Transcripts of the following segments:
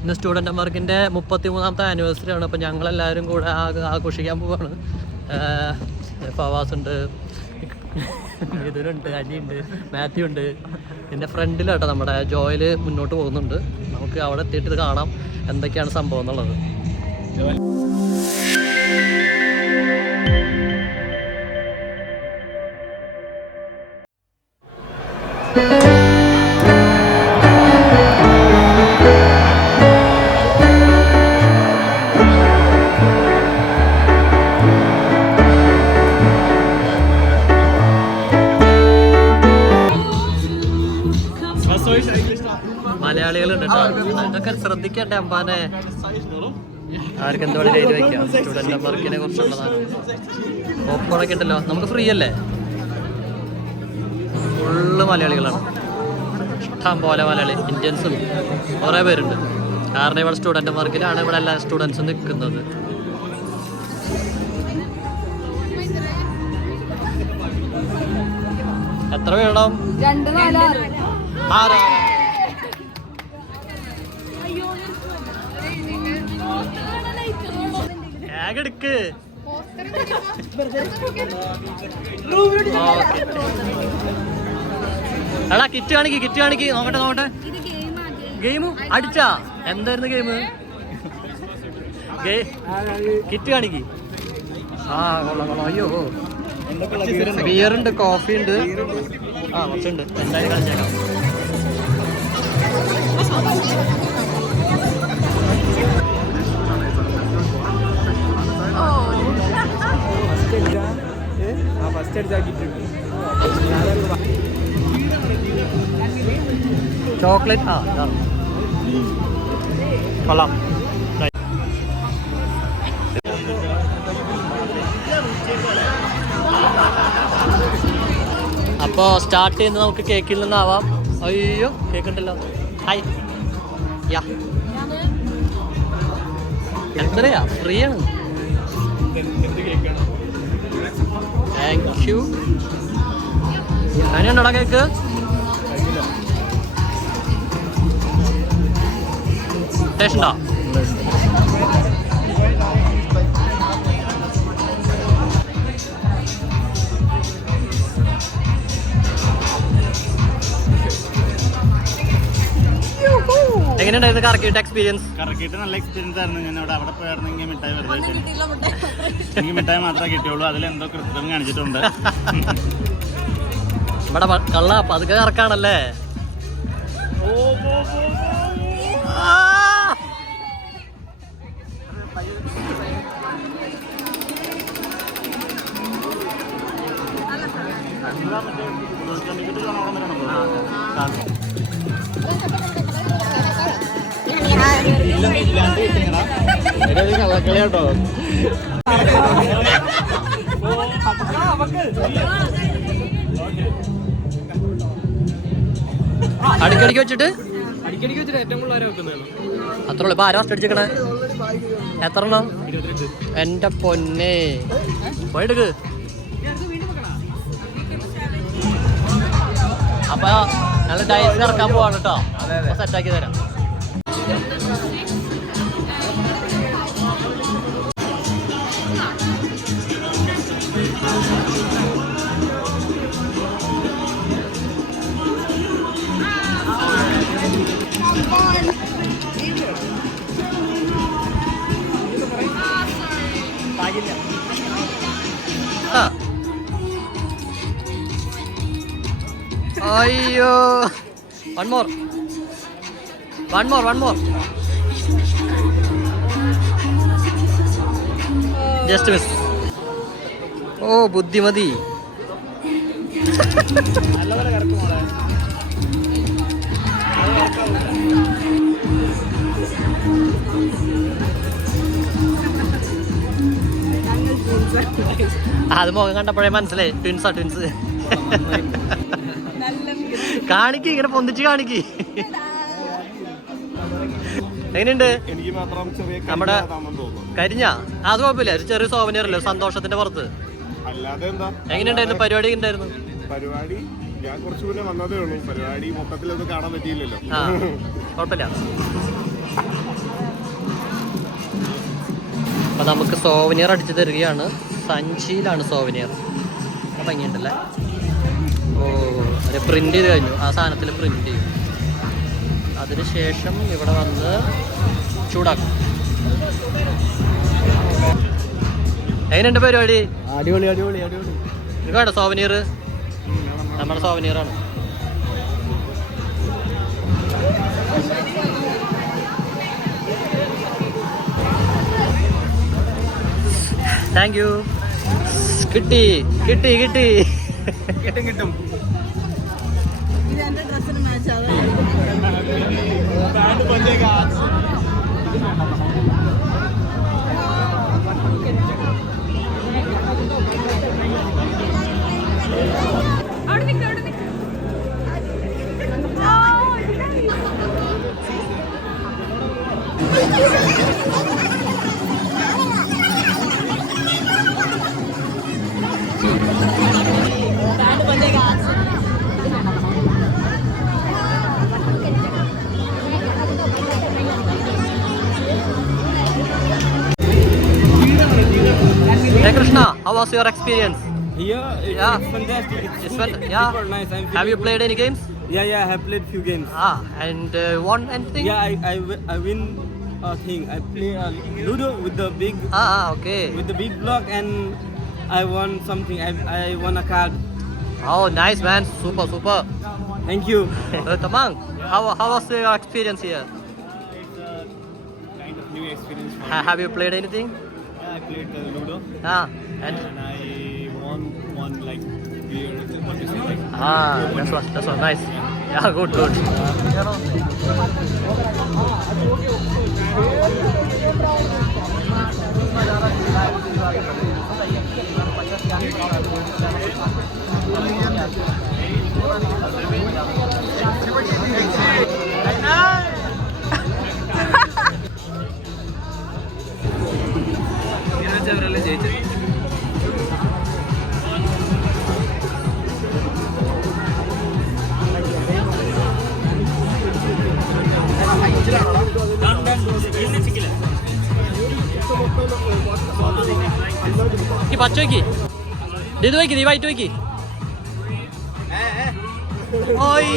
ഇന്ന് സ്റ്റുഡൻ്റ് മാർക്കിൻ്റെ 33ാമത്തെ ആനിവേഴ്സറി ആണ്. അപ്പോൾ ഞങ്ങളെല്ലാവരും കൂടെ ആഘോഷിക്കാൻ പോവാണ്. ഫവാസ് ഉണ്ട്, മിഥുനുണ്ട്, അനിയുണ്ട്, മാത്യു ഉണ്ട്. എൻ്റെ ഫ്രണ്ടിലാട്ടോ നമ്മുടെ ജോയിൽ മുന്നോട്ട് പോകുന്നുണ്ട്. നമുക്ക് അവിടെ എത്തിയിട്ട് ഇത് കാണാം എന്തൊക്കെയാണ് സംഭവം എന്നുള്ളത്. മലയാളികളുണ്ട് കേട്ടോ, ഇതൊക്കെ ശ്രദ്ധിക്കട്ടെ അമ്പാനെ. ആർക്ക് എന്തോടെ എഴുതി വയ്ക്കാം. സ്റ്റുഡൻ്റ് വർക്കിനെ കുറിച്ചുള്ളതാണ്. പോപ്കോണൊക്കെ ഉണ്ടല്ലോ, നമുക്ക് ഫ്രീ അല്ലേ. ഫുള്ള് മലയാളികളാണ്, ഇഷ്ടം പോലെ മലയാളി, ഇന്ത്യൻസും കുറേ പേരുണ്ട്. കാരണം ഇവിടെ സ്റ്റുഡൻ്റ് വർക്കിലാണ് ഇവിടെ എല്ലാ സ്റ്റുഡൻസും നിൽക്കുന്നത്. എത്ര വേണം? 2 എടുക്ക്. എടാ കിറ്റ് കാണിക്ക് നോക്കട്ടെ. ഗെയിം അടിച്ചാ? എന്തായിരുന്നു ഗെയിം? കിറ്റ് കാണിക്ക്. കൊള്ളാം. അയ്യോ, ബിയറുണ്ട്, കോഫി ഉണ്ട്, കുറച്ചുണ്ട്. എന്തായാലും കളിച്ചേക്കാം. ചോക്ലേറ്റ് കൊള്ളാം. അപ്പോൾ സ്റ്റാർട്ട് ചെയ്യുന്നത് നമുക്ക് കേക്കിൽ നിന്നാവാം. അയ്യോ, കേക്ക് ഉണ്ടല്ലോ. ഹായ്, യാ, എത്രയാ? ഫ്രീ ആണ്. Thank you. അതിനുണ്ടോടാ കേക്ക്? ടേസ്റ്റ് ഉണ്ടോ? എങ്ങനെയുണ്ടായിരുന്നു കറക്കിയിട്ട് എക്സ്പീരിയൻസ്? കറക്കിയിട്ട് നല്ല എക്സ്പീരിയൻസ് ആയിരുന്നു. ഞാൻ അവിടെ പോയായിരുന്നെങ്കിൽ മിഠായി വെറുതെ എനിക്ക് മിഠായി മാത്രമേ കിട്ടിയുള്ളൂ. അതിലെന്തോ കൃത്യം കാണിച്ചിട്ടുണ്ട്. ഇവിടെ കള്ള പതുക്കെ കറക്കാണല്ലേ. കള്ളക്കളിയാട്ടോ. അടിക്കടിക്ക് വെച്ചിട്ട് ഏറ്റവും കൂടുതൽ വെക്കുന്നതാണ്. അത്ര ഉള്ളു. ഇപ്പൊ ആരാ ഫസ്റ്റ് അടിച്ചേക്കണേ? എത്ര എണ്ണം? എന്റെ പൊന്നെ, പോയെടുക്ക്. അപ്പൊ ഞങ്ങള് ഡൈസ് ഇറക്കാൻ പോവാണ് കേട്ടോ. സെറ്റാക്കി തരാം. അയ്യോ, വൺ മോർ. Just miss. ഓ, ബുദ്ധിമതി. അത് മുഖം കണ്ടപ്പോഴേ മനസ്സിലായി ട്വിൻസ്. കാണിക്ക്, ഇങ്ങനെ പൊന്തിച്ച് കാണിക്ക്. എങ്ങനെയുണ്ട്? നമ്മുടെ കരിഞ്ഞ അത് കുഴപ്പമില്ല. ഒരു ചെറിയ സോവനിയർ അല്ലേ, സന്തോഷത്തിന്റെ പുറത്ത്. എങ്ങനെയുണ്ടായിരുന്നു പരിപാടി? ഉണ്ടായിരുന്നു പരിപാടി. ഞാൻ കുറച്ചു മുന്നേ വന്നതേ ഉള്ളൂ. പരിപാടി മൊത്തത്തിലൊന്നും കാണാൻ പറ്റിയില്ലല്ലോ. കുഴപ്പമില്ല. അപ്പോൾ നമുക്ക് സോവനിയർ അടിച്ചു തരികയാണ്. സഞ്ചിയിലാണ് സോവനിയർ. ഭംഗിയുണ്ടല്ലേ. ഓ, അത് പ്രിൻ്റ് ചെയ്ത് കഴിഞ്ഞു. ആ സാധനത്തിൽ പ്രിൻ്റ് ചെയ്യും. അതിനുശേഷം ഇവിടെ വന്ന് ചൂടാക്കും. എങ്ങനെയുണ്ട് പരിപാടി? അടിപൊളി അടിപൊളി അടിപൊളി. ഇത് വേണ്ട സോവനിയർ, നമ്മുടെ സോവനിയറാണ്. Thank you. കിട്ടി കിട്ടി കിട്ടി കിട്ടും കിട്ടും. Hey Krishna, how was your experience? Yeah, it's fantastic. It's super nice. Have you played any games? Yeah, I have played few games. And won anything? Yeah, I win a thing. I play Ludo with the big Okay. with the big block, and I won something. I won a card. Oh, nice man. Super. Thank you. Tamang, how was your experience here? It's a kind of new experience for me. Have you played anything? I played the Ludo And and I won like beer. What is it like? that's what nice. Yeah, good. ഈ പച്ച വയ്ക്ക്, ഇത് വയ്ക്ക്, നീ white വയ്ക്ക്. ഓയ്,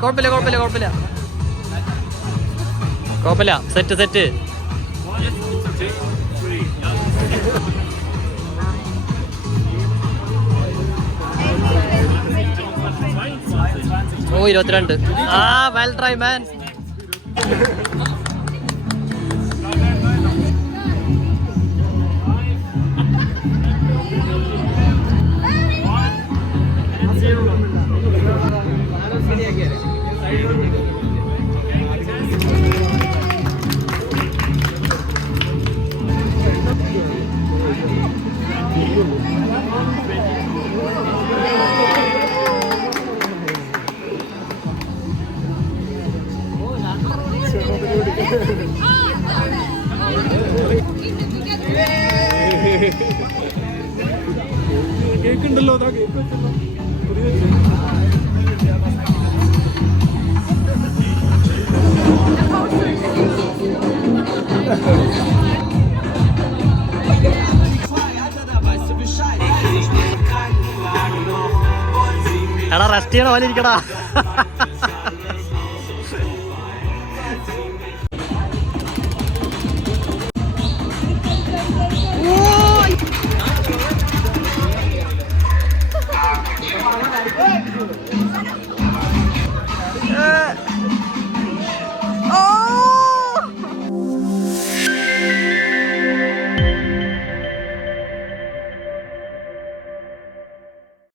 കുഴപ്പമില്ല. Set. ഓ 22. Well try മാൻ. കേക്കുണ്ടല്ലോ, അതാ cake. എടാ rest ചെയ്യണ പോലെ ഇരിക്കടാ.